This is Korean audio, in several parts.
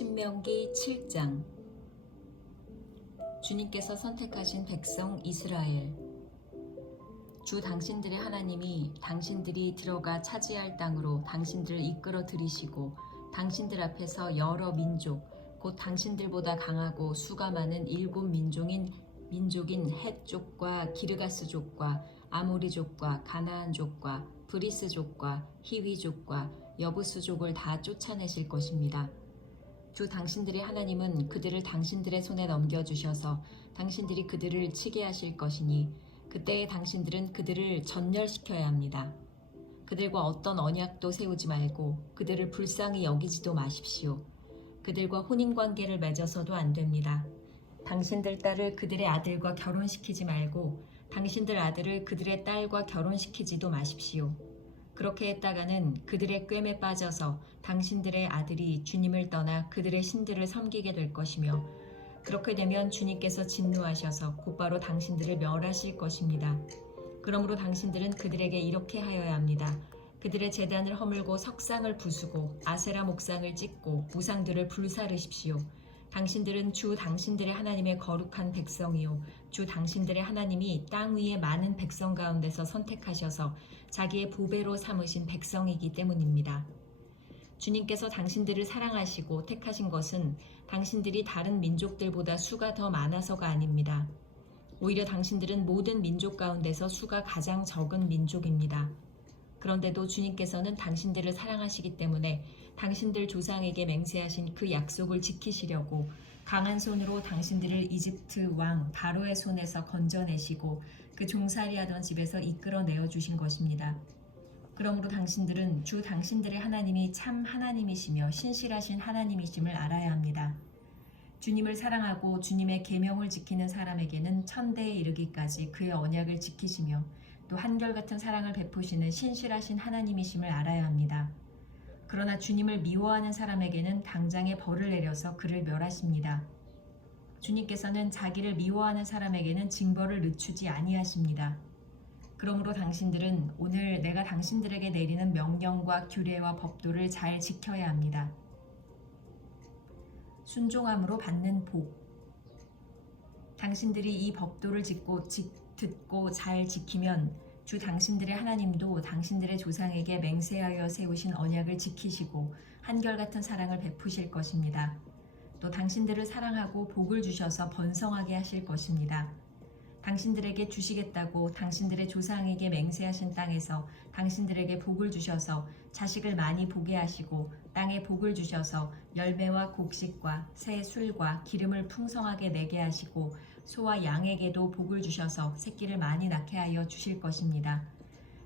신명기 7장. 주님께서 선택하신 백성 이스라엘. 주 당신들의 하나님이 당신들이 들어가 차지할 땅으로 당신들을 이끌어 들이시고 당신들 앞에서 여러 민족 곧 당신들보다 강하고 수가 많은 7민족인 헷족과 기르가스족과 아모리족과 가나안족과 브리스족과 히위족과 여부스족을 다 쫓아내실 것입니다. 주 당신들의 하나님은 그들을 당신들의 손에 넘겨주셔서 당신들이 그들을 치게 하실 것이니 그때에 당신들은 그들을 전멸시켜야 합니다. 그들과 어떤 언약도 세우지 말고 그들을 불쌍히 여기지도 마십시오. 그들과 혼인관계를 맺어서도 안 됩니다. 당신들 딸을 그들의 아들과 결혼시키지 말고 당신들 아들을 그들의 딸과 결혼시키지도 마십시오. 그렇게 했다가는 그들의 꿰매 빠져서 당신들의 아들이 주님을 떠나 그들의 신들을 섬기게 될 것이며 그렇게 되면 주님께서 진노하셔서 곧바로 당신들을 멸하실 것입니다. 그러므로 당신들은 그들에게 이렇게 하여야 합니다. 그들의 제단을 허물고 석상을 부수고 아세라 목상을 찢고 우상들을 불사르십시오. 당신들은 주 당신들의 하나님의 거룩한 백성이요 주 당신들의 하나님이 땅 위의 많은 백성 가운데서 선택하셔서 자기의 보배로 삼으신 백성이기 때문입니다. 주님께서 당신들을 사랑하시고 택하신 것은 당신들이 다른 민족들보다 수가 더 많아서가 아닙니다. 오히려 당신들은 모든 민족 가운데서 수가 가장 적은 민족입니다. 그런데도 주님께서는 당신들을 사랑하시기 때문에 당신들 조상에게 맹세하신 그 약속을 지키시려고 강한 손으로 당신들을 이집트 왕 바로의 손에서 건져내시고 그 종살이하던 집에서 이끌어내어 주신 것입니다. 그러므로 당신들은 주 당신들의 하나님이 참 하나님이시며 신실하신 하나님이심을 알아야 합니다. 주님을 사랑하고 주님의 계명을 지키는 사람에게는 천대에 이르기까지 그의 언약을 지키시며 또 한결같은 사랑을 베푸시는 신실하신 하나님이심을 알아야 합니다. 그러나 주님을 미워하는 사람에게는 당장에 벌을 내려서 그를 멸하십니다. 주님께서는 자기를 미워하는 사람에게는 징벌을 늦추지 아니하십니다. 그러므로 당신들은 오늘 내가 당신들에게 내리는 명령과 규례와 법도를 잘 지켜야 합니다. 순종함으로 받는 복. 당신들이 이 법도를 듣고 잘 지키면 주 당신들의 하나님도 당신들의 조상에게 맹세하여 세우신 언약을 지키시고 한결같은 사랑을 베푸실 것입니다. 또 당신들을 사랑하고 복을 주셔서 번성하게 하실 것입니다. 당신들에게 주시겠다고 당신들의 조상에게 맹세하신 땅에서 당신들에게 복을 주셔서 자식을 많이 보게 하시고 땅에 복을 주셔서 열매와 곡식과 새 술과 기름을 풍성하게 내게 하시고 소와 양에게도 복을 주셔서 새끼를 많이 낳게 하여 주실 것입니다.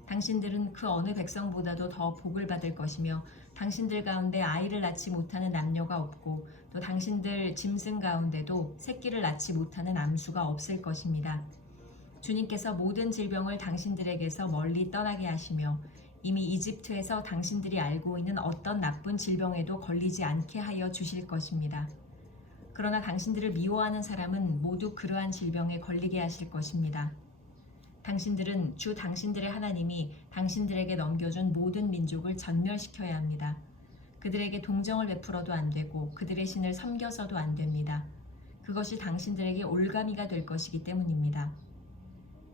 당신들은 그 어느 백성보다도 더 복을 받을 것이며 당신들 가운데 아이를 낳지 못하는 남녀가 없고 또 당신들 짐승 가운데도 새끼를 낳지 못하는 암수가 없을 것입니다. 주님께서 모든 질병을 당신들에게서 멀리 떠나게 하시며 이미 이집트에서 당신들이 알고 있는 어떤 나쁜 질병에도 걸리지 않게 하여 주실 것입니다. 그러나 당신들을 미워하는 사람은 모두 그러한 질병에 걸리게 하실 것입니다. 당신들은 주 당신들의 하나님이 당신들에게 넘겨준 모든 민족을 전멸시켜야 합니다. 그들에게 동정을 베풀어도 안 되고 그들의 신을 섬겨서도 안 됩니다. 그것이 당신들에게 올가미가 될 것이기 때문입니다.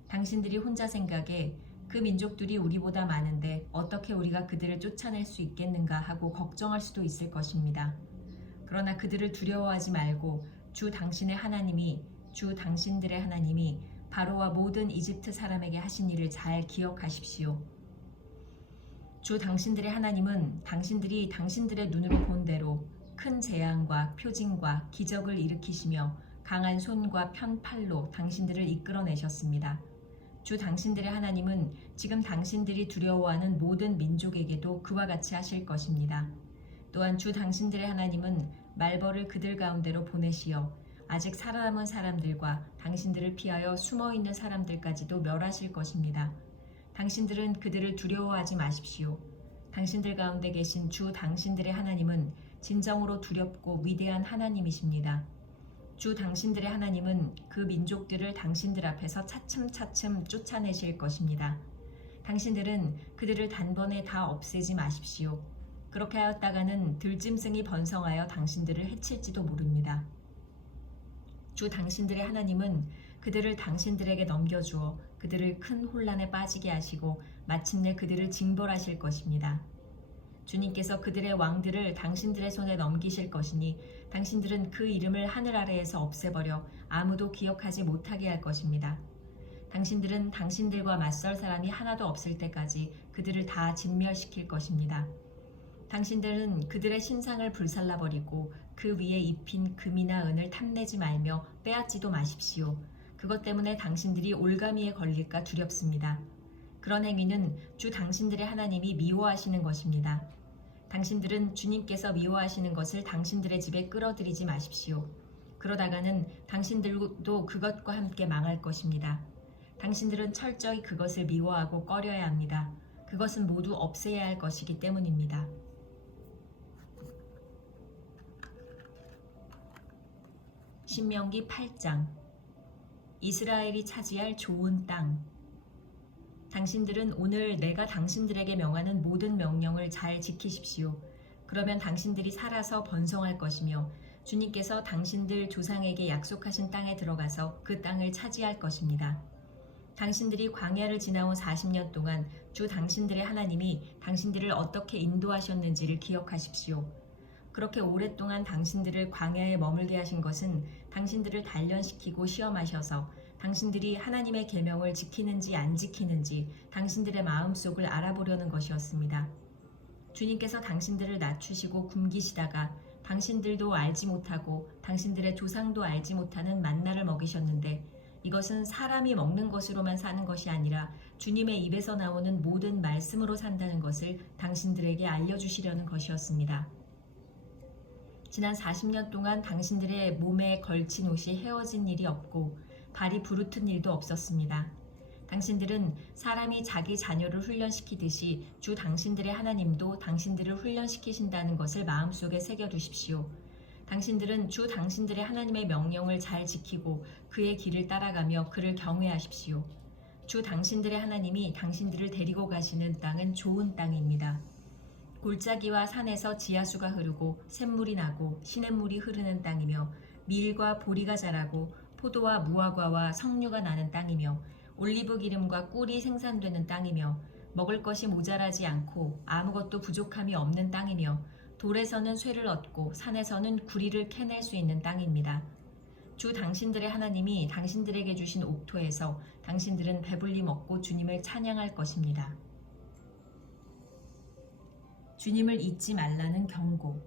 당신들이 혼자 생각에 그 민족들이 우리보다 많은데 어떻게 우리가 그들을 쫓아낼 수 있겠는가 하고 걱정할 수도 있을 것입니다. 그러나 그들을 두려워하지 말고 주 당신들의 하나님이 바로와 모든 이집트 사람에게 하신 일을 잘 기억하십시오. 주 당신들의 하나님은 당신들이 당신들의 눈으로 본 대로 큰 재앙과 표징과 기적을 일으키시며 강한 손과 편팔로 당신들을 이끌어내셨습니다. 주 당신들의 하나님은 지금 당신들이 두려워하는 모든 민족에게도 그와 같이 하실 것입니다. 또한 주 당신들의 하나님은 말벌을 그들 가운데로 보내시어 아직 살아남은 사람들과 당신들을 피하여 숨어있는 사람들까지도 멸하실 것입니다. 당신들은 그들을 두려워하지 마십시오. 당신들 가운데 계신 주 당신들의 하나님은 진정으로 두렵고 위대한 하나님이십니다. 주 당신들의 하나님은 그 민족들을 당신들 앞에서 차츰차츰 쫓아내실 것입니다. 당신들은 그들을 단번에 다 없애지 마십시오. 그렇게 하였다가는 들짐승이 번성하여 당신들을 해칠지도 모릅니다. 주 당신들의 하나님은 그들을 당신들에게 넘겨주어 그들을 큰 혼란에 빠지게 하시고 마침내 그들을 징벌하실 것입니다. 주님께서 그들의 왕들을 당신들의 손에 넘기실 것이니 당신들은 그 이름을 하늘 아래에서 없애버려 아무도 기억하지 못하게 할 것입니다. 당신들은 당신들과 맞설 사람이 하나도 없을 때까지 그들을 다 진멸시킬 것입니다. 당신들은 그들의 신상을 불살라버리고 그 위에 입힌 금이나 은을 탐내지 말며 빼앗지도 마십시오. 그것 때문에 당신들이 올가미에 걸릴까 두렵습니다. 그런 행위는 주 당신들의 하나님이 미워하시는 것입니다. 당신들은 주님께서 미워하시는 것을 당신들의 집에 끌어들이지 마십시오. 그러다가는 당신들도 그것과 함께 망할 것입니다. 당신들은 철저히 그것을 미워하고 꺼려야 합니다. 그것은 모두 없애야 할 것이기 때문입니다. 신명기 8장. 이스라엘이 차지할 좋은 땅. 당신들은 오늘 내가 당신들에게 명하는 모든 명령을 잘 지키십시오. 그러면 당신들이 살아서 번성할 것이며 주님께서 당신들 조상에게 약속하신 땅에 들어가서 그 땅을 차지할 것입니다. 당신들이 광야를 지나온 40년 동안 주 당신들의 하나님이 당신들을 어떻게 인도하셨는지를 기억하십시오. 그렇게 오랫동안 당신들을 광야에 머물게 하신 것은 당신들을 단련시키고 시험하셔서 당신들이 하나님의 계명을 지키는지 안 지키는지 당신들의 마음속을 알아보려는 것이었습니다. 주님께서 당신들을 낮추시고 굶기시다가 당신들도 알지 못하고 당신들의 조상도 알지 못하는 만나를 먹이셨는데 이것은 사람이 먹는 것으로만 사는 것이 아니라 주님의 입에서 나오는 모든 말씀으로 산다는 것을 당신들에게 알려주시려는 것이었습니다. 지난 40년 동안 당신들의 몸에 걸친 옷이 헤어진 일이 없고 발이 부르튼 일도 없었습니다. 당신들은 사람이 자기 자녀를 훈련시키듯이 주 당신들의 하나님도 당신들을 훈련시키신다는 것을 마음속에 새겨두십시오. 당신들은 주 당신들의 하나님의 명령을 잘 지키고 그의 길을 따라가며 그를 경외하십시오. 주 당신들의 하나님이 당신들을 데리고 가시는 땅은 좋은 땅입니다. 골짜기와 산에서 지하수가 흐르고 샘물이 나고 시냇물이 흐르는 땅이며 밀과 보리가 자라고 포도와 무화과와 석류가 나는 땅이며 올리브 기름과 꿀이 생산되는 땅이며 먹을 것이 모자라지 않고 아무것도 부족함이 없는 땅이며 돌에서는 쇠를 얻고 산에서는 구리를 캐낼 수 있는 땅입니다. 주 당신들의 하나님이 당신들에게 주신 옥토에서 당신들은 배불리 먹고 주님을 찬양할 것입니다. 주님을 잊지 말라는 경고.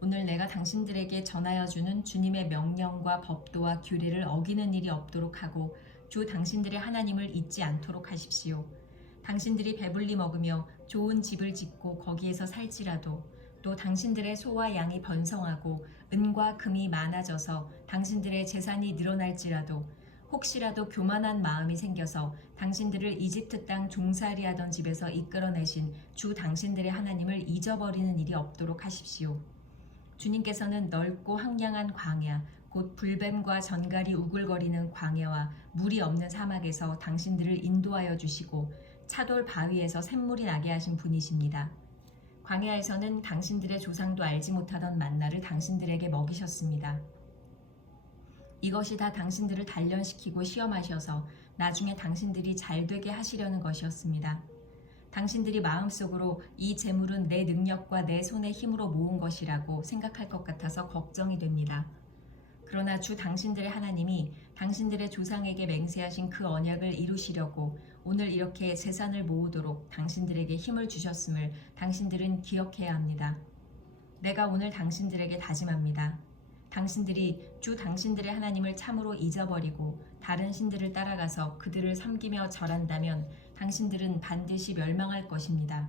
오늘 내가 당신들에게 전하여 주는 주님의 명령과 법도와 규례를 어기는 일이 없도록 하고 주 당신들의 하나님을 잊지 않도록 하십시오. 당신들이 배불리 먹으며 좋은 집을 짓고 거기에서 살지라도 또 당신들의 소와 양이 번성하고 은과 금이 많아져서 당신들의 재산이 늘어날지라도 혹시라도 교만한 마음이 생겨서 당신들을 이집트 땅 종살이하던 집에서 이끌어내신 주 당신들의 하나님을 잊어버리는 일이 없도록 하십시오. 주님께서는 넓고 황량한 광야, 곧 불뱀과 전갈이 우글거리는 광야와 물이 없는 사막에서 당신들을 인도하여 주시고 차돌 바위에서 샘물이 나게 하신 분이십니다. 광야에서는 당신들의 조상도 알지 못하던 만나를 당신들에게 먹이셨습니다. 이것이 다 당신들을 단련시키고 시험하셔서 나중에 당신들이 잘되게 하시려는 것이었습니다. 당신들이 마음속으로 이 재물은 내 능력과 내 손의 힘으로 모은 것이라고 생각할 것 같아서 걱정이 됩니다. 그러나 주 당신들의 하나님이 당신들의 조상에게 맹세하신 그 언약을 이루시려고 오늘 이렇게 재산을 모으도록 당신들에게 힘을 주셨음을 당신들은 기억해야 합니다. 내가 오늘 당신들에게 다짐합니다. 당신들이 주 당신들의 하나님을 참으로 잊어버리고 다른 신들을 따라가서 그들을 섬기며 절한다면 당신들은 반드시 멸망할 것입니다.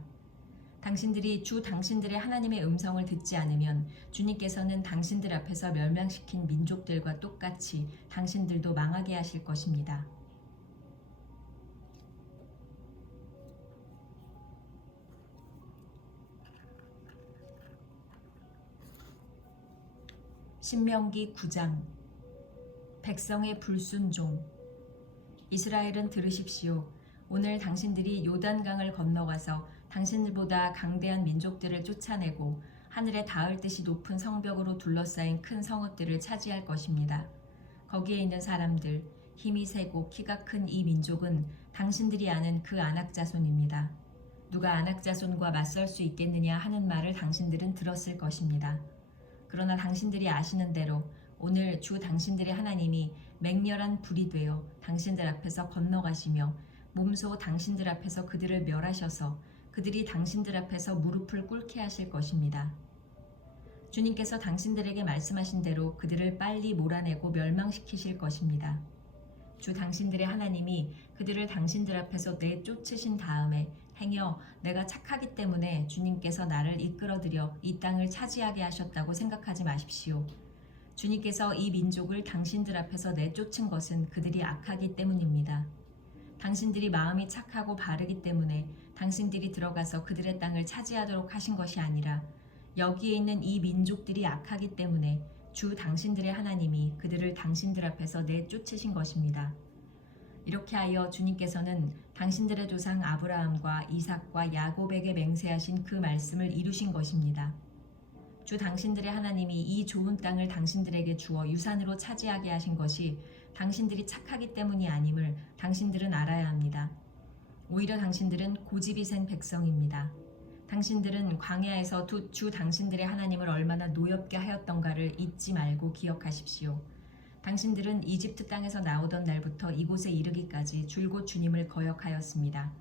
당신들이 주 당신들의 하나님의 음성을 듣지 않으면 주님께서는 당신들 앞에서 멸망시킨 민족들과 똑같이 당신들도 망하게 하실 것입니다. 신명기 9장. 백성의 불순종. 이스라엘은 들으십시오. 오늘 당신들이 요단강을 건너가서 당신들보다 강대한 민족들을 쫓아내고 하늘에 닿을 듯이 높은 성벽으로 둘러싸인 큰 성읍들을 차지할 것입니다. 거기에 있는 사람들, 힘이 세고 키가 큰 이 민족은 당신들이 아는 그 아낙 자손입니다. 누가 아낙 자손과 맞설 수 있겠느냐 하는 말을 당신들은 들었을 것입니다. 그러나 당신들이 아시는 대로 오늘 주 당신들의 하나님이 맹렬한 불이 되어 당신들 앞에서 건너가시며 몸소 당신들 앞에서 그들을 멸하셔서 그들이 당신들 앞에서 무릎을 꿇게 하실 것입니다. 주님께서 당신들에게 말씀하신 대로 그들을 빨리 몰아내고 멸망시키실 것입니다. 주 당신들의 하나님이 그들을 당신들 앞에서 내쫓으신 다음에 행여 내가 착하기 때문에 주님께서 나를 이끌어들여 이 땅을 차지하게 하셨다고 생각하지 마십시오. 주님께서 이 민족을 당신들 앞에서 내쫓은 것은 그들이 악하기 때문입니다. 당신들이 마음이 착하고 바르기 때문에 당신들이 들어가서 그들의 땅을 차지하도록 하신 것이 아니라 여기에 있는 이 민족들이 악하기 때문에 주 당신들의 하나님이 그들을 당신들 앞에서 내쫓으신 것입니다. 이렇게 하여 주님께서는 당신들의 조상 아브라함과 이삭과 야곱에게 맹세하신 그 말씀을 이루신 것입니다. 주 당신들의 하나님이 이 좋은 땅을 당신들에게 주어 유산으로 차지하게 하신 것이 당신들이 착하기 때문이 아님을 당신들은 알아야 합니다. 오히려 당신들은 고집이 센 백성입니다. 당신들은 광야에서 주 당신들의 하나님을 얼마나 노엽게 하였던가를 잊지 말고 기억하십시오. 당신들은 이집트 땅에서 나오던 날부터 이곳에 이르기까지 줄곧 주님을 거역하였습니다.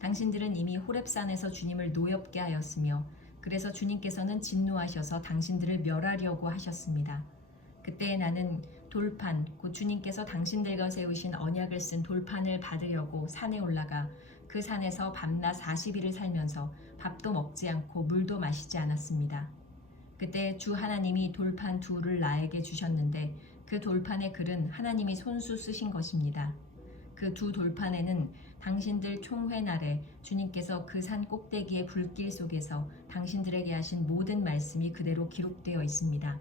당신들은 이미 호렙산에서 주님을 노엽게 하였으며 그래서 주님께서는 진노하셔서 당신들을 멸하려고 하셨습니다. 그때 나는 돌판, 곧 주님께서 당신들과 세우신 언약을 쓴 돌판을 받으려고 산에 올라가 그 산에서 밤낮 40일을 살면서 밥도 먹지 않고 물도 마시지 않았습니다. 그때 주 하나님이 돌판 둘을 나에게 주셨는데 그 돌판의 글은 하나님이 손수 쓰신 것입니다. 그 두 돌판에는 당신들 총회 날에 주님께서 그 산 꼭대기의 불길 속에서 당신들에게 하신 모든 말씀이 그대로 기록되어 있습니다.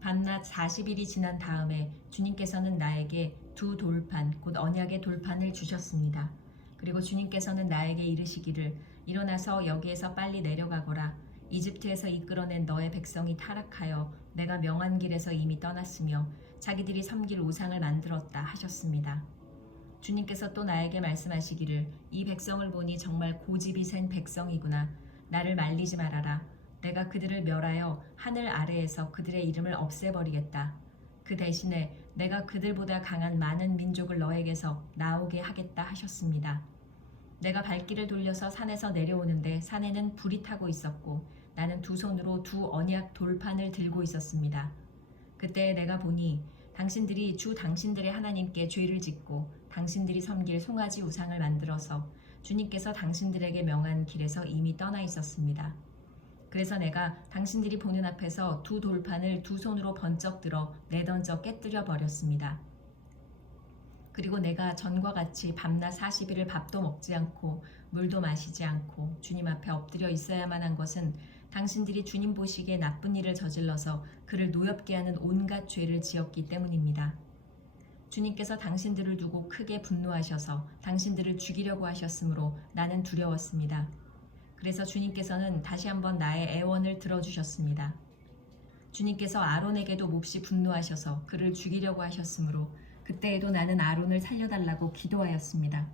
밤낮 40일이 지난 다음에 주님께서는 나에게 두 돌판, 곧 언약의 돌판을 주셨습니다. 그리고 주님께서는 나에게 이르시기를 일어나서 여기에서 빨리 내려가거라. 이집트에서 이끌어낸 너의 백성이 타락하여 내가 명한 길에서 이미 떠났으며 자기들이 섬길 우상을 만들었다 하셨습니다. 주님께서 또 나에게 말씀하시기를 이 백성을 보니 정말 고집이 센 백성이구나. 나를 말리지 말아라. 내가 그들을 멸하여 하늘 아래에서 그들의 이름을 없애버리겠다. 그 대신에 내가 그들보다 강한 많은 민족을 너에게서 나오게 하겠다 하셨습니다. 내가 발길을 돌려서 산에서 내려오는데 산에는 불이 타고 있었고 나는 두 손으로 두 언약 돌판을 들고 있었습니다. 그때 내가 보니 당신들이 주 당신들의 하나님께 죄를 짓고 당신들이 섬길 송아지 우상을 만들어서 주님께서 당신들에게 명한 길에서 이미 떠나 있었습니다. 그래서 내가 당신들이 보는 앞에서 두 돌판을 두 손으로 번쩍 들어 내던져 깨뜨려 버렸습니다. 그리고 내가 전과 같이 밤낮 40일을 밥도 먹지 않고 물도 마시지 않고 주님 앞에 엎드려 있어야만 한 것은 당신들이 주님 보시기에 나쁜 일을 저질러서 그를 노엽게 하는 온갖 죄를 지었기 때문입니다. 주님께서 당신들을 두고 크게 분노하셔서 당신들을 죽이려고 하셨으므로 나는 두려웠습니다. 그래서 주님께서는 다시 한번 나의 애원을 들어주셨습니다. 주님께서 아론에게도 몹시 분노하셔서 그를 죽이려고 하셨으므로 그때에도 나는 아론을 살려달라고 기도하였습니다.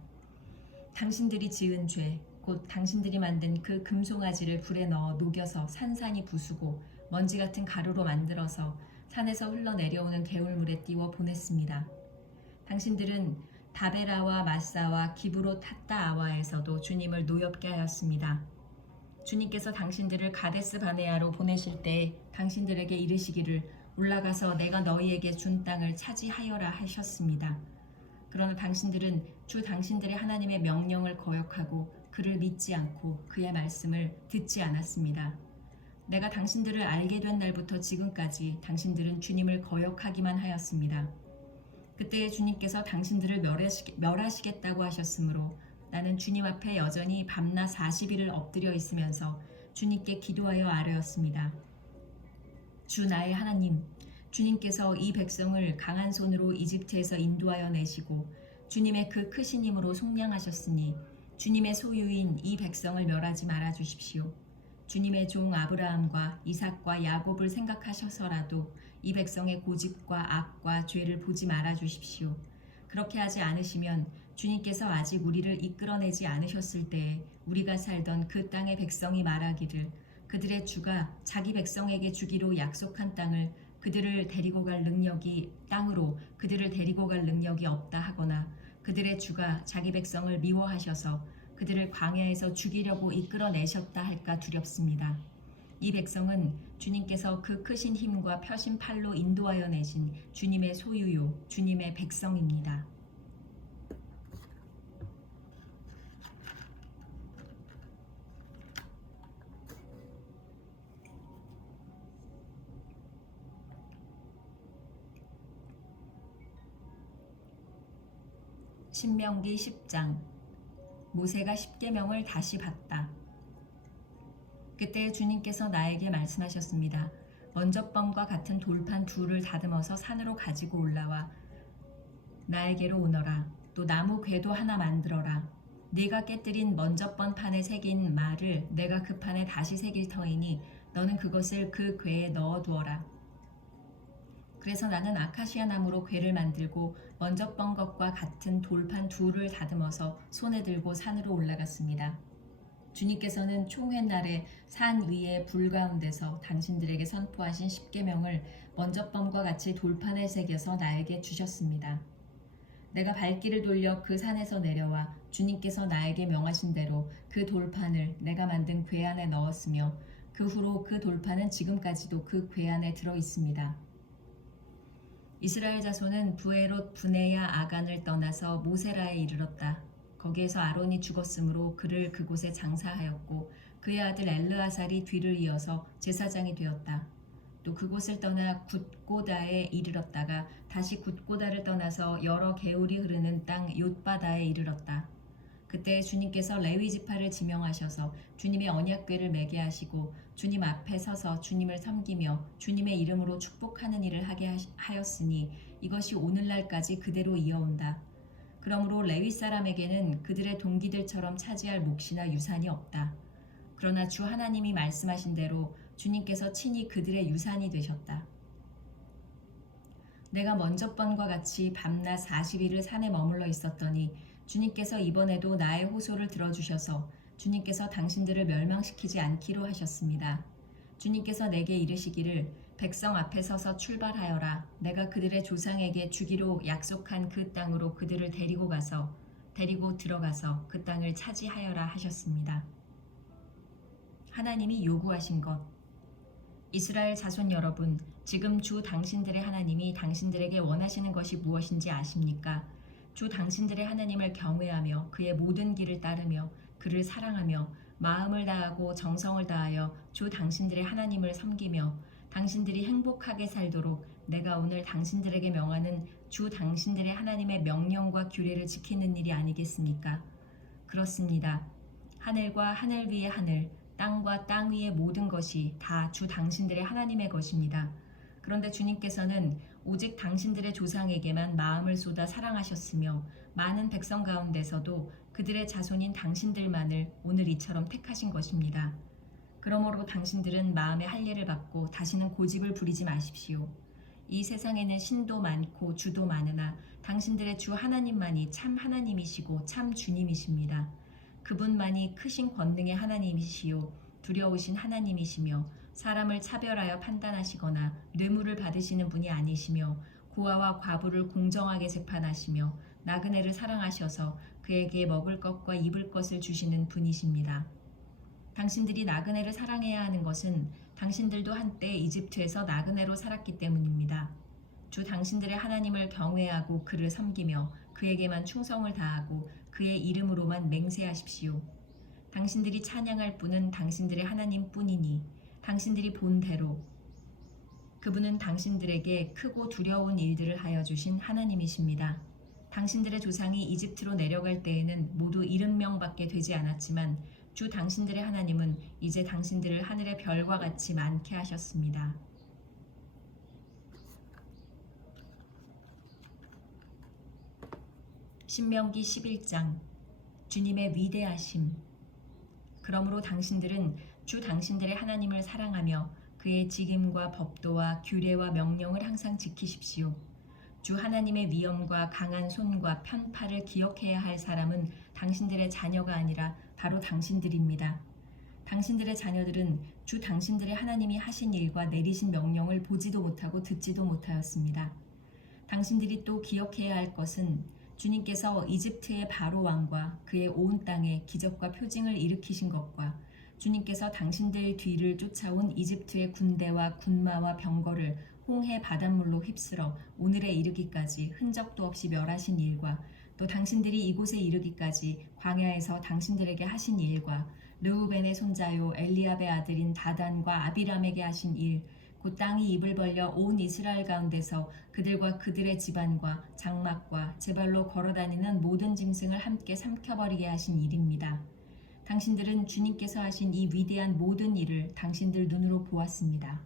당신들이 지은 죄, 곧 당신들이 만든 그 금송아지를 불에 넣어 녹여서 산산이 부수고 먼지 같은 가루로 만들어서 산에서 흘러내려오는 개울물에 띄워 보냈습니다. 당신들은 다베라와 마사와 기브롯 핫다아와에서도 주님을 노엽게 하였습니다. 주님께서 당신들을 가데스 바네아로 보내실 때 당신들에게 이르시기를 올라가서 내가 너희에게 준 땅을 차지하여라 하셨습니다. 그러나 당신들은 주 당신들의 하나님의 명령을 거역하고 그를 믿지 않고 그의 말씀을 듣지 않았습니다. 내가 당신들을 알게 된 날부터 지금까지 당신들은 주님을 거역하기만 하였습니다. 그때 주님께서 당신들을 멸하시겠다고 하셨으므로 나는 주님 앞에 여전히 밤낮 40일을 엎드려 있으면서 주님께 기도하여 아뢰었습니다. 주 나의 하나님, 주님께서 이 백성을 강한 손으로 이집트에서 인도하여 내시고 주님의 그 크신 힘으로 속량하셨으니 주님의 소유인 이 백성을 멸하지 말아 주십시오. 주님의 종 아브라함과 이삭과 야곱을 생각하셔서라도 이 백성의 고집과 악과 죄를 보지 말아 주십시오. 그렇게 하지 않으시면 주님께서 아직 우리를 이끌어내지 않으셨을 때에 우리가 살던 그 땅의 백성이 말하기를 그들의 주가 자기 백성에게 주기로 약속한 땅을 그들을 데리고 갈 능력이 땅으로 그들을 데리고 갈 능력이 없다 하거나 그들의 주가 자기 백성을 미워하셔서 그들을 광야에서 죽이려고 이끌어내셨다 할까 두렵습니다. 이 백성은 주님께서 그 크신 힘과 펴신 팔로 인도하여 내신 주님의 소유요, 주님의 백성입니다. 신명기 10장. 모세가 십계명을 다시 받다. 그때 주님께서 나에게 말씀하셨습니다. 먼저번과 같은 돌판 둘을 다듬어서 산으로 가지고 올라와 나에게로 오너라. 또 나무 궤도 하나 만들어라. 네가 깨뜨린 먼저번 판에 새긴 말을 내가 그 판에 다시 새길 터이니 너는 그것을 그 궤에 넣어두어라. 그래서 나는 아카시아 나무로 궤를 만들고 먼저번 것과 같은 돌판 둘을 다듬어서 손에 들고 산으로 올라갔습니다. 주님께서는 총회날에 산 위에 불 가운데서 당신들에게 선포하신 십계명을 먼저번과 같이 돌판에 새겨서 나에게 주셨습니다. 내가 발길을 돌려 그 산에서 내려와 주님께서 나에게 명하신 대로 그 돌판을 내가 만든 궤 안에 넣었으며 그 후로 그 돌판은 지금까지도 그 궤 안에 들어 있습니다. 이스라엘 자손은 부에롯 브네야 아간을 떠나서 모세라에 이르렀다. 거기에서 아론이 죽었으므로 그를 그곳에 장사하였고 그의 아들 엘르아살이 뒤를 이어서 제사장이 되었다. 또 그곳을 떠나 굿고다에 이르렀다가 다시 굿고다를 떠나서 여러 개울이 흐르는 땅 욤바다에 이르렀다. 그때 주님께서 레위 지파를 지명하셔서 주님의 언약궤를 매게 하시고 주님 앞에 서서 주님을 섬기며 주님의 이름으로 축복하는 일을 하게 하였으니 이것이 오늘날까지 그대로 이어온다. 그러므로 레위 사람에게는 그들의 동기들처럼 차지할 몫이나 유산이 없다. 그러나 주 하나님이 말씀하신 대로 주님께서 친히 그들의 유산이 되셨다. 내가 먼저번과 같이 밤낮 40일을 산에 머물러 있었더니 주님께서 이번에도 나의 호소를 들어주셔서 주님께서 당신들을 멸망시키지 않기로 하셨습니다. 주님께서 내게 이르시기를 백성 앞에 서서 출발하여라. 내가 그들의 조상에게 주기로 약속한 그 땅으로 그들을 데리고 들어가서 그 땅을 차지하여라 하셨습니다. 하나님이 요구하신 것. 이스라엘 자손 여러분, 지금 주 당신들의 하나님이 당신들에게 원하시는 것이 무엇인지 아십니까? 주 당신들의 하나님을 경외하며 그의 모든 길을 따르며 그를 사랑하며 마음을 다하고 정성을 다하여 주 당신들의 하나님을 섬기며 당신들이 행복하게 살도록 내가 오늘 당신들에게 명하는 주 당신들의 하나님의 명령과 규례를 지키는 일이 아니겠습니까? 그렇습니다. 하늘과 하늘 위의 하늘, 땅과 땅 위의 모든 것이 다 주 당신들의 하나님의 것입니다. 그런데 주님께서는 오직 당신들의 조상에게만 마음을 쏟아 사랑하셨으며 많은 백성 가운데서도 그들의 자손인 당신들만을 오늘 이처럼 택하신 것입니다. 그러므로 당신들은 마음의 할례를 받고 다시는 고집을 부리지 마십시오. 이 세상에는 신도 많고 주도 많으나 당신들의 주 하나님만이 참 하나님이시고 참 주님이십니다. 그분만이 크신 권능의 하나님이시요 두려우신 하나님이시며 사람을 차별하여 판단하시거나 뇌물을 받으시는 분이 아니시며 고아와 과부를 공정하게 재판하시며 나그네를 사랑하셔서 그에게 먹을 것과 입을 것을 주시는 분이십니다. 당신들이 나그네를 사랑해야 하는 것은 당신들도 한때 이집트에서 나그네로 살았기 때문입니다. 주 당신들의 하나님을 경외하고 그를 섬기며 그에게만 충성을 다하고 그의 이름으로만 맹세하십시오. 당신들이 찬양할 분은 당신들의 하나님뿐이니 당신들이 본대로 그분은 당신들에게 크고 두려운 일들을 하여 주신 하나님이십니다. 당신들의 조상이 이집트로 내려갈 때에는 모두 70명밖에 되지 않았지만 주 당신들의 하나님은 이제 당신들을 하늘의 별과 같이 많게 하셨습니다. 신명기 11장. 주님의 위대하심. 그러므로 당신들은 주 당신들의 하나님을 사랑하며 그의 직임과 법도와 규례와 명령을 항상 지키십시오. 주 하나님의 위엄과 강한 손과 편팔을 기억해야 할 사람은 당신들의 자녀가 아니라 바로 당신들입니다. 당신들의 자녀들은 주 당신들의 하나님이 하신 일과 내리신 명령을 보지도 못하고 듣지도 못하였습니다. 당신들이 또 기억해야 할 것은 주님께서 이집트의 바로 왕과 그의 온 땅에 기적과 표징을 일으키신 것과 주님께서 당신들 뒤를 쫓아온 이집트의 군대와 군마와 병거를 홍해 바닷물로 휩쓸어 오늘에 이르기까지 흔적도 없이 멸하신 일과 또 당신들이 이곳에 이르기까지 광야에서 당신들에게 하신 일과 르우벤의 손자요 엘리압의 아들인 다단과 아비람에게 하신 일, 곧 땅이 입을 벌려 온 이스라엘 가운데서 그들과 그들의 집안과 장막과 제 발로 걸어다니는 모든 짐승을 함께 삼켜버리게 하신 일입니다. 당신들은 주님께서 하신 이 위대한 모든 일을 당신들 눈으로 보았습니다.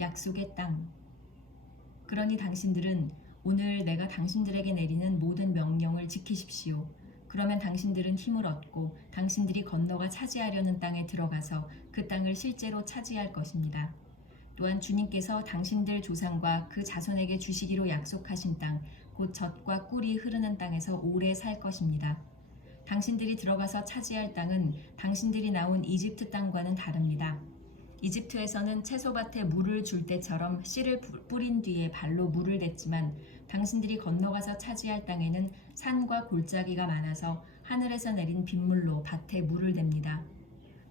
약속의 땅. 그러니 당신들은 오늘 내가 당신들에게 내리는 모든 명령을 지키십시오. 그러면 당신들은 힘을 얻고 당신들이 건너가 차지하려는 땅에 들어가서 그 땅을 실제로 차지할 것입니다. 또한 주님께서 당신들 조상과 그 자손에게 주시기로 약속하신 땅, 곧 젖과 꿀이 흐르는 땅에서 오래 살 것입니다. 당신들이 들어가서 차지할 땅은 당신들이 나온 이집트 땅과는 다릅니다. 이집트에서는 채소밭에 물을 줄 때처럼 씨를 뿌린 뒤에 발로 물을 댔지만 당신들이 건너가서 차지할 땅에는 산과 골짜기가 많아서 하늘에서 내린 빗물로 밭에 물을 댑니다.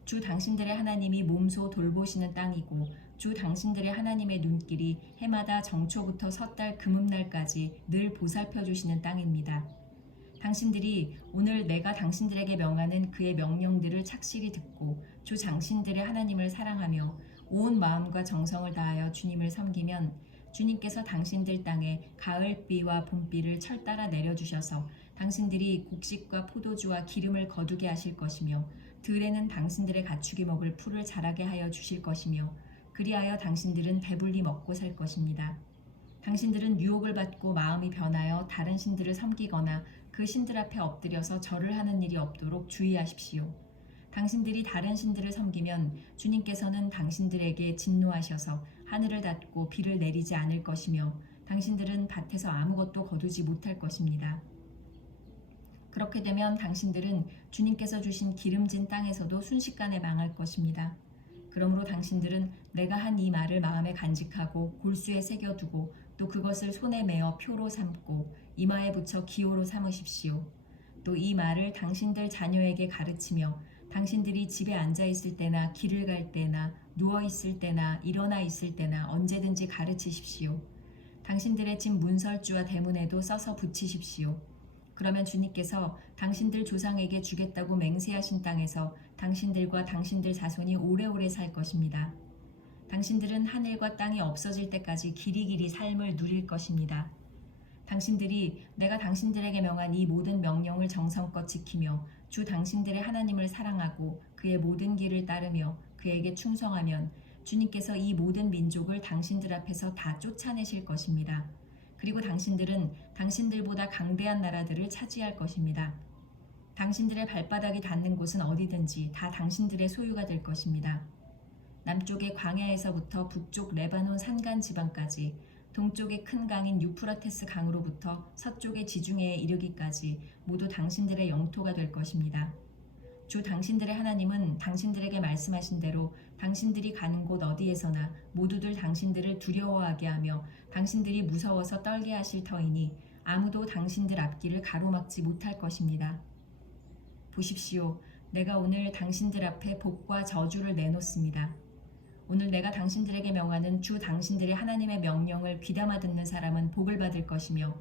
주 당신들의 하나님이 몸소 돌보시는 땅이고 주 당신들의 하나님의 눈길이 해마다 정초부터 섣달 금음날까지 늘 보살펴 주시는 땅입니다. 당신들이 오늘 내가 당신들에게 명하는 그의 명령들을 착실히 듣고 주 당신들의 하나님을 사랑하며 온 마음과 정성을 다하여 주님을 섬기면 주님께서 당신들 땅에 가을비와 봄비를 철따라 내려주셔서 당신들이 곡식과 포도주와 기름을 거두게 하실 것이며 들에는 당신들의 가축이 먹을 풀을 자라게 하여 주실 것이며 그리하여 당신들은 배불리 먹고 살 것입니다. 당신들은 유혹을 받고 마음이 변하여 다른 신들을 섬기거나 그 신들 앞에 엎드려서 절을 하는 일이 없도록 주의하십시오. 당신들이 다른 신들을 섬기면 주님께서는 당신들에게 진노하셔서 하늘을 닫고 비를 내리지 않을 것이며 당신들은 밭에서 아무것도 거두지 못할 것입니다. 그렇게 되면 당신들은 주님께서 주신 기름진 땅에서도 순식간에 망할 것입니다. 그러므로 당신들은 내가 한 이 말을 마음에 간직하고 골수에 새겨두고 또 그것을 손에 메어 표로 삼고 이마에 붙여 기호로 삼으십시오. 또 이 말을 당신들 자녀에게 가르치며 당신들이 집에 앉아 있을 때나 길을 갈 때나 누워 있을 때나 일어나 있을 때나 언제든지 가르치십시오. 당신들의 집 문설주와 대문에도 써서 붙이십시오. 그러면 주님께서 당신들 조상에게 주겠다고 맹세하신 땅에서 당신들과 당신들 자손이 오래오래 살 것입니다. 당신들은 하늘과 땅이 없어질 때까지 길이길이 삶을 누릴 것입니다. 당신들이 내가 당신들에게 명한 이 모든 명령을 정성껏 지키며 주 당신들의 하나님을 사랑하고 그의 모든 길을 따르며 그에게 충성하면 주님께서 이 모든 민족을 당신들 앞에서 다 쫓아내실 것입니다. 그리고 당신들은 당신들보다 강대한 나라들을 차지할 것입니다. 당신들의 발바닥이 닿는 곳은 어디든지 다 당신들의 소유가 될 것입니다. 남쪽의 광야에서부터 북쪽 레바논 산간 지방까지 동쪽의 큰 강인 유프라테스 강으로부터 서쪽의 지중해에 이르기까지 모두 당신들의 영토가 될 것입니다. 주 당신들의 하나님은 당신들에게 말씀하신 대로 당신들이 가는 곳 어디에서나 모두들 당신들을 두려워하게 하며 당신들이 무서워서 떨게 하실 터이니 아무도 당신들 앞길을 가로막지 못할 것입니다. 보십시오. 내가 오늘 당신들 앞에 복과 저주를 내놓습니다. 오늘 내가 당신들에게 명하는 주 당신들의 하나님의 명령을 귀담아 듣는 사람은 복을 받을 것이며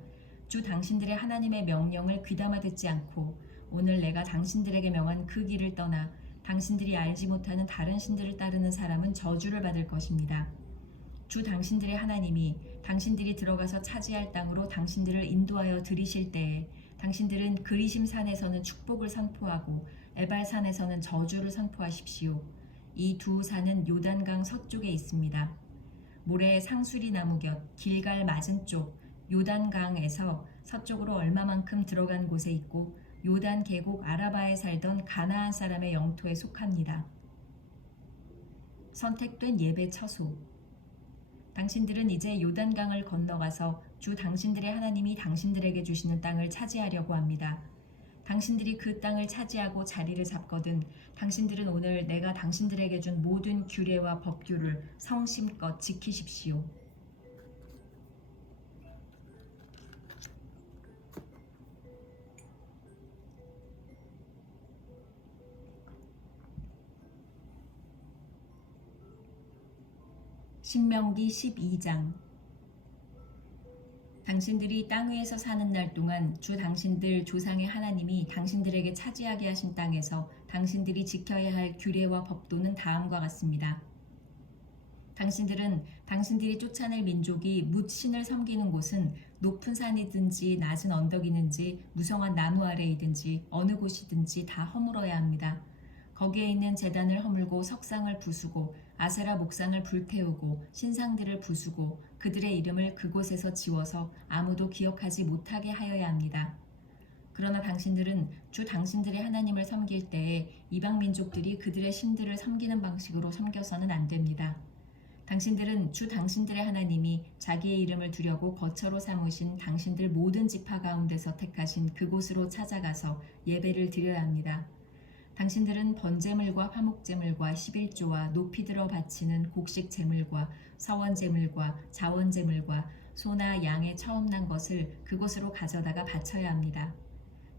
주 당신들의 하나님의 명령을 귀담아 듣지 않고 오늘 내가 당신들에게 명한 그 길을 떠나 당신들이 알지 못하는 다른 신들을 따르는 사람은 저주를 받을 것입니다. 주 당신들의 하나님이 당신들이 들어가서 차지할 땅으로 당신들을 인도하여 들이실 때에 당신들은 그리심 산에서는 축복을 선포하고 에발 산에서는 저주를 선포하십시오. 이 두 산은 요단강 서쪽에 있습니다. 모래 상수리 나무 곁 길갈 맞은쪽 요단강에서 서쪽으로 얼마만큼 들어간 곳에 있고 요단 계곡 아라바에 살던 가나안 사람의 영토에 속합니다. 선택된 예배 처소. 당신들은 이제 요단강을 건너가서 주 당신들의 하나님이 당신들에게 주시는 땅을 차지하려고 합니다. 당신들이 그 땅을 차지하고 자리를 잡거든 당신들은 오늘 내가 당신들에게 준 모든 규례와 법규를 성심껏 지키십시오. 신명기 12장. 당신들이 땅 위에서 사는 날 동안 주 당신들 조상의 하나님이 당신들에게 차지하게 하신 땅에서 당신들이 지켜야 할 규례와 법도는 다음과 같습니다. 당신들은 당신들이 쫓아낼 민족이 뭇 신을 섬기는 곳은 높은 산이든지 낮은 언덕이든지 무성한 나무 아래이든지 어느 곳이든지 다 허물어야 합니다. 거기에 있는 제단을 허물고 석상을 부수고 아세라 목상을 불태우고 신상들을 부수고 그들의 이름을 그곳에서 지워서 아무도 기억하지 못하게 하여야 합니다. 그러나 당신들은 주 당신들의 하나님을 섬길 때에 이방 민족들이 그들의 신들을 섬기는 방식으로 섬겨서는 안 됩니다. 당신들은 주 당신들의 하나님이 자기의 이름을 두려고 거처로 삼으신 당신들 모든 지파 가운데서 택하신 그곳으로 찾아가서 예배를 드려야 합니다. 당신들은 번제물과 화목제물과 11조와 높이 들어 바치는 곡식 제물과 서원제물과 자원제물과 소나 양의 처음 난 것을 그곳으로 가져다가 바쳐야 합니다.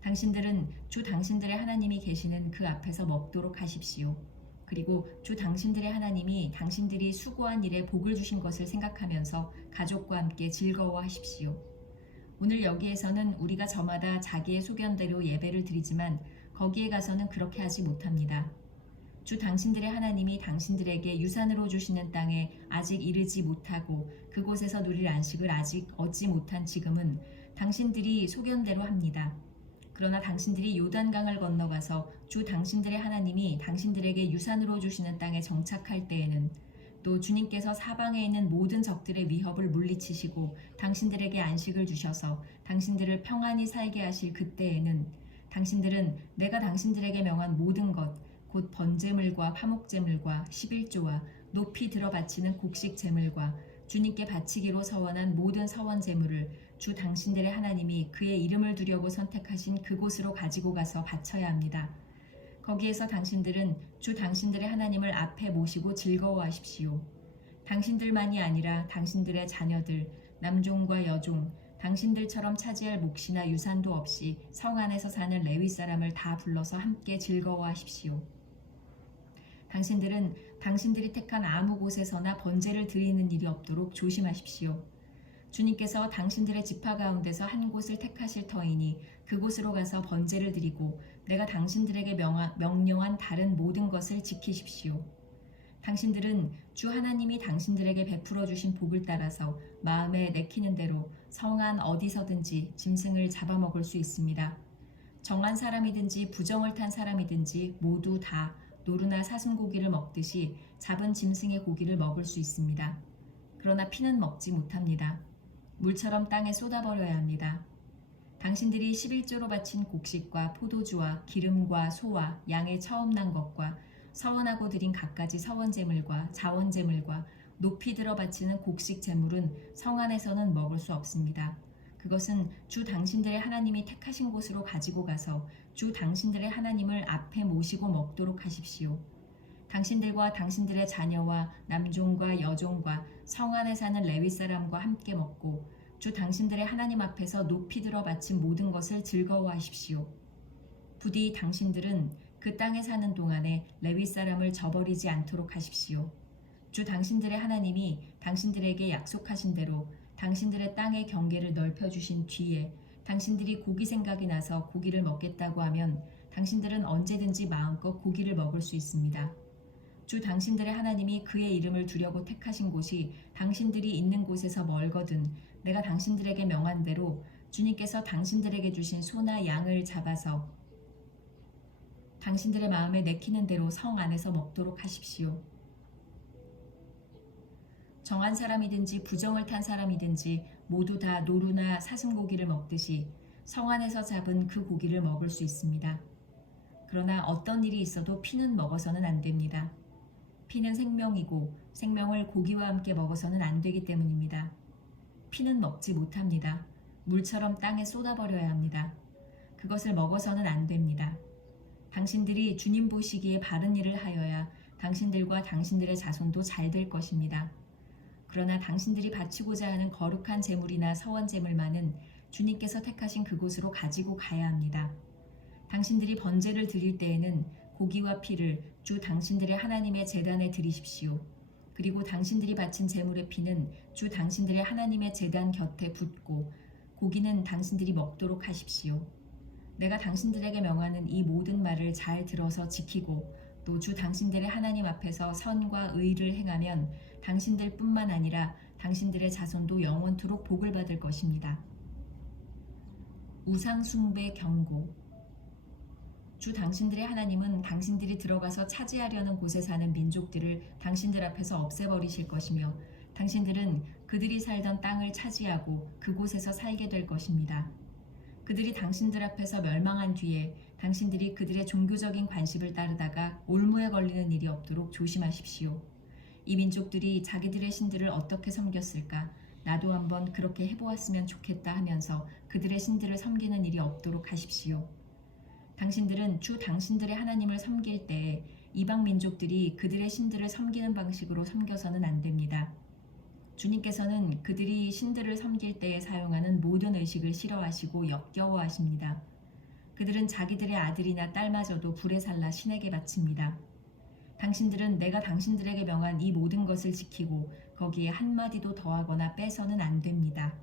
당신들은 주 당신들의 하나님이 계시는 그 앞에서 먹도록 하십시오. 그리고 주 당신들의 하나님이 당신들이 수고한 일에 복을 주신 것을 생각하면서 가족과 함께 즐거워하십시오. 오늘 여기에서는 우리가 저마다 자기의 소견대로 예배를 드리지만 거기에 가서는 그렇게 하지 못합니다. 주 당신들의 하나님이 당신들에게 유산으로 주시는 땅에 아직 이르지 못하고 그곳에서 누릴 안식을 아직 얻지 못한 지금은 당신들이 소견대로 합니다. 그러나 당신들이 요단강을 건너가서 주 당신들의 하나님이 당신들에게 유산으로 주시는 땅에 정착할 때에는 또 주님께서 사방에 있는 모든 적들의 위협을 물리치시고 당신들에게 안식을 주셔서 당신들을 평안히 살게 하실 그때에는 당신들은 내가 당신들에게 명한 모든 것, 곧 번제물과 화목제물과 11조와 높이 들어 바치는 곡식 제물과 주님께 바치기로 서원한 모든 서원 제물을 주 당신들의 하나님이 그의 이름을 두려고 선택하신 그곳으로 가지고 가서 바쳐야 합니다. 거기에서 당신들은 주 당신들의 하나님을 앞에 모시고 즐거워하십시오. 당신들만이 아니라 당신들의 자녀들, 남종과 여종, 당신들처럼 차지할 몫이나 유산도 없이 성 안에서 사는 레위 사람을 다 불러서 함께 즐거워하십시오. 당신들은 당신들이 택한 아무 곳에서나 번제를 드리는 일이 없도록 조심하십시오. 주님께서 당신들의 지파 가운데서 한 곳을 택하실 터이니 그곳으로 가서 번제를 드리고 내가 당신들에게 명령한 다른 모든 것을 지키십시오. 당신들은 주 하나님이 당신들에게 베풀어 주신 복을 따라서 마음에 내키는 대로 성 안 어디서든지 짐승을 잡아먹을 수 있습니다. 정한 사람이든지 부정을 탄 사람이든지 모두 다 노루나 사슴고기를 먹듯이 잡은 짐승의 고기를 먹을 수 있습니다. 그러나 피는 먹지 못합니다. 물처럼 땅에 쏟아버려야 합니다. 당신들이 11조로 바친 곡식과 포도주와 기름과 소와 양의 처음 난 것과 서원하고 드린 갖가지 서원제물과 자원제물과 높이 들어 바치는 곡식 제물은 성 안에서는 먹을 수 없습니다. 그것은 주 당신들의 하나님이 택하신 곳으로 가지고 가서 주 당신들의 하나님을 앞에 모시고 먹도록 하십시오. 당신들과 당신들의 자녀와 남종과 여종과 성 안에 사는 레위 사람과 함께 먹고 주 당신들의 하나님 앞에서 높이 들어 바친 모든 것을 즐거워하십시오. 부디 당신들은 그 땅에 사는 동안에 레위 사람을 저버리지 않도록 하십시오. 주 당신들의 하나님이 당신들에게 약속하신 대로 당신들의 땅의 경계를 넓혀주신 뒤에 당신들이 고기 생각이 나서 고기를 먹겠다고 하면 당신들은 언제든지 마음껏 고기를 먹을 수 있습니다. 주 당신들의 하나님이 그의 이름을 두려고 택하신 곳이 당신들이 있는 곳에서 멀거든 내가 당신들에게 명한 대로 주님께서 당신들에게 주신 소나 양을 잡아서 당신들의 마음에 내키는 대로 성 안에서 먹도록 하십시오. 정한 사람이든지 부정을 탄 사람이든지 모두 다 노루나 사슴고기를 먹듯이 성 안에서 잡은 그 고기를 먹을 수 있습니다. 그러나 어떤 일이 있어도 피는 먹어서는 안 됩니다. 피는 생명이고 생명을 고기와 함께 먹어서는 안 되기 때문입니다. 피는 먹지 못합니다. 물처럼 땅에 쏟아버려야 합니다. 그것을 먹어서는 안 됩니다. 당신들이 주님 보시기에 바른 일을 하여야 당신들과 당신들의 자손도 잘 될 것입니다. 그러나 당신들이 바치고자 하는 거룩한 제물이나 서원 제물만은 주님께서 택하신 그곳으로 가지고 가야 합니다. 당신들이 번제를 드릴 때에는 고기와 피를 주 당신들의 하나님의 제단에 드리십시오. 그리고 당신들이 바친 제물의 피는 주 당신들의 하나님의 제단 곁에 붓고 고기는 당신들이 먹도록 하십시오. 내가 당신들에게 명하는 이 모든 말을 잘 들어서 지키고 또 주 당신들의 하나님 앞에서 선과 의를 행하면 당신들 뿐만 아니라 당신들의 자손도 영원토록 복을 받을 것입니다. 우상 숭배 경고. 주 당신들의 하나님은 당신들이 들어가서 차지하려는 곳에 사는 민족들을 당신들 앞에서 없애버리실 것이며 당신들은 그들이 살던 땅을 차지하고 그곳에서 살게 될 것입니다. 그들이 당신들 앞에서 멸망한 뒤에 당신들이 그들의 종교적인 관습을 따르다가 올무에 걸리는 일이 없도록 조심하십시오. 이 민족들이 자기들의 신들을 어떻게 섬겼을까? 나도 한번 그렇게 해보았으면 좋겠다 하면서 그들의 신들을 섬기는 일이 없도록 하십시오. 당신들은 주 당신들의 하나님을 섬길 때에 이방 민족들이 그들의 신들을 섬기는 방식으로 섬겨서는 안 됩니다. 주님께서는 그들이 신들을 섬길 때에 사용하는 모든 의식을 싫어하시고 역겨워하십니다. 그들은 자기들의 아들이나 딸마저도 불에 살라 신에게 바칩니다. 당신들은 내가 당신들에게 명한 이 모든 것을 지키고 거기에 한마디도 더하거나 빼서는 안 됩니다.